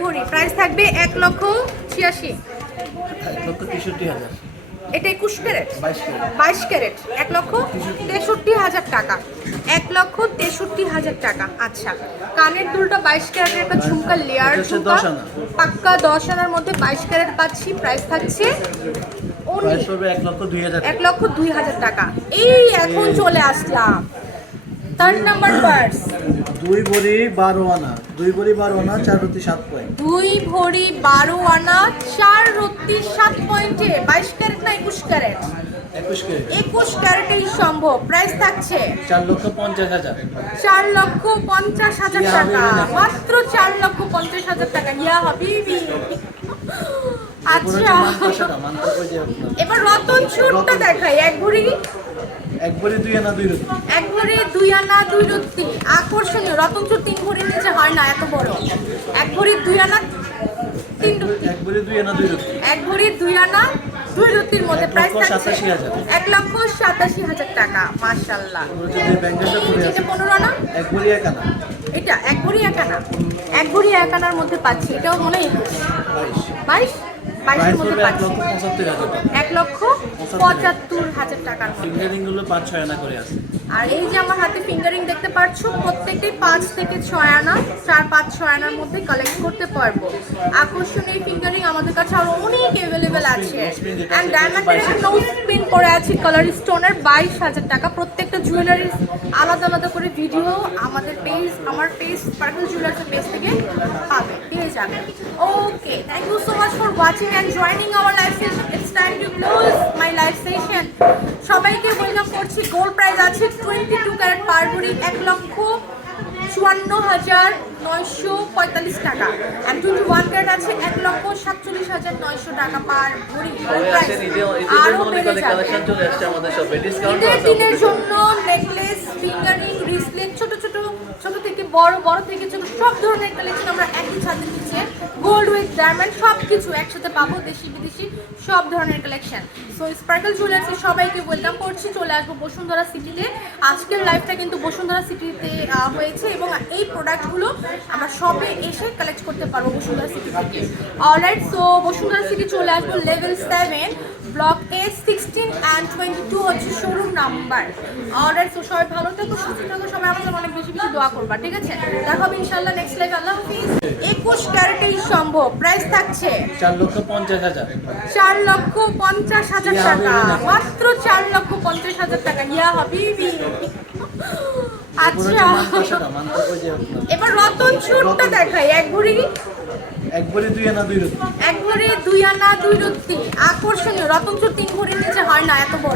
ভরি, প্রাইস থাকবে 1,86,000। 1,63,000। এটা 21 ক্যারেট, 22 22 ক্যারেট, ক্যারেট। 1,63,000 টাকা, 1,63,000 টাকা। আচ্ছা, কানের দুলটা 22 ক্যারেটের একটা ঝুমকা, লেয়ার ঝুমকা, 10 আনা। পাক্কা 10 আনার মধ্যে 22 ক্যারেট পাচ্ছি। প্রাইস থাকছে প্রাইস হবে 1,02,000 টাকা। 1,02,000 টাকা। এই এখন চলে আসলাম 3 নাম্বার পার্স। 2 ভরি 12 আনা, 2 ভরি 12 আনা, 4 রতি 7 পয়েন্ট। 2 ভরি 12 আনা, 4 রত্তি 7 পয়েন্টে, 22 ক্যারেট না 21 ক্যারেট? 21 ক্যারেট। 21 ক্যারেটেই সম্ভব। প্রাইস থাকছে 4,50,000। 4,50,000 টাকা, মাত্র 4,50,000 টাকা। ইয়া হাবিবি। আচ্ছা, এবার রতন চুরটা দেখাই। 1 ভরি 1 ভরি 2 আনা 2 রতি। 1 ভরি 2 আনা 2 রত্তি। আকর্ষণীয়। রতন চুর 3 ভরির নিচে হয় না, এত বড়। 1 ভরি 2 আনা 3 রত্তি। 1 ভরি 2 আনা 2 রতি। 1 ভরি 2 আনা 2 রত্তির মধ্যে প্রাইস থাকছে 1,87,000। 1,87,000 টাকা। মাশাআল্লাহ। যে ব্যাংকেটটা পড়ে এটা আছে 15 আনা, 1 ভরি 1 আনা, এটা 1 ভরি 1 আনা, 1 ভরি 1 আনার মধ্যে পাচ্ছি। এটাও মনে হয় 22। 22 22 এর প্রাইস মধ্যে হবে পাচ্ছি। 1,75,000 টাকা। 1,75,000 টাকার মধ্যে। ফিঙ্গারিং গুলো 5-6 আনা করে আছে। আর এই যে আমার হাতে ফিঙ্গারিং দেখতে পাচ্ছ, প্রত্যেকটাই 5 থেকে 6 আনা, 4-5-6 আনার মধ্যে কালেক্ট করতে পারবো। আকর্ষণীয় ফিঙ্গারিং আমাদের কাছে আরো অনেক অ্যাভেলেবেল আছে। এন্ড ডায়মন্ডের একটা নোজ পিন করে আছে কালার স্টোনের, 22,000 টাকা। প্রত্যেকটা জুয়েলারি আলাদা আলাদা করে ভিডিও আমাদের পেজ, আমার পেজ স্পার্কল জুয়েলার্সের পেজ থেকে পেয়ে যাবে। Okay, thank you so much for watching and joining our live session. It's time to close my live session. সবাইকে ওয়েলকাম করছি। গোল্ড প্রাইস আছে 22 ক্যারেট পার ভরি 1,54,945 টাকা। এন্ড 21 ক্যারেট আছে 1,47,900 টাকা পার ভরি। গোল্ড প্রাইস আরো বেড়ে যাবে। ঈদের দিনের জন্য নেকলেস, ফিঙ্গারিং, রিসলেট, ছোট থেকে বড়, বড় থেকে ছোট, সব ধরনের কালেকশন আমরা একই ছাদের নিচে গোল্ড উইথ ডায়মন্ড সব কিছু একসাথে পাবো। দেশি বিদেশি সব ধরনের কালেকশন। সো স্পার্কল জুয়েলার্সে সবাইকে ওয়েলকাম করছি। চলে আসবো বসুন্ধরা সিটিতে। আজকের লাইভটা কিন্তু বসুন্ধরা সিটিতে হয়েছে এবং এই প্রোডাক্টগুলো আমরা সবে এসে কালেক্ট করতে পারবো বসুন্ধরা সিটি থেকে। অলরাইট, সো বসুন্ধরা সিটি চলে আসবো লেভেল 7, ব্লক A 16 and 22 হচ্ছে শোরুম নাম্বার। অলরাইট, সো সবাই ভালো থাকো, সুস্থ থাকো, সবাই আমাদের অনেক বেশি বেশি দোয়া করবা, ঠিক আছে? দেখা হবে ইনশাআল্লাহ নেক্সট লাইভ। আল্লাহ হাফিজ। 21 ক্যারেটেই সম্ভব। প্রাইস থাকছে 4,50,000। 4,50,000 টাকা, মাত্র 4,50,000 টাকা। ইয়া হাবিবি। আচ্ছা, এবার রতন চুরটা দেখাই। 1 ভরি 1 ভরি 2 আনা 2 রতি। 1 ভরি 2 আনা 2 রত্তি। আকর্ষণীয়। রতন চুর 3 ভরির নিচে হয় না, এত বড়।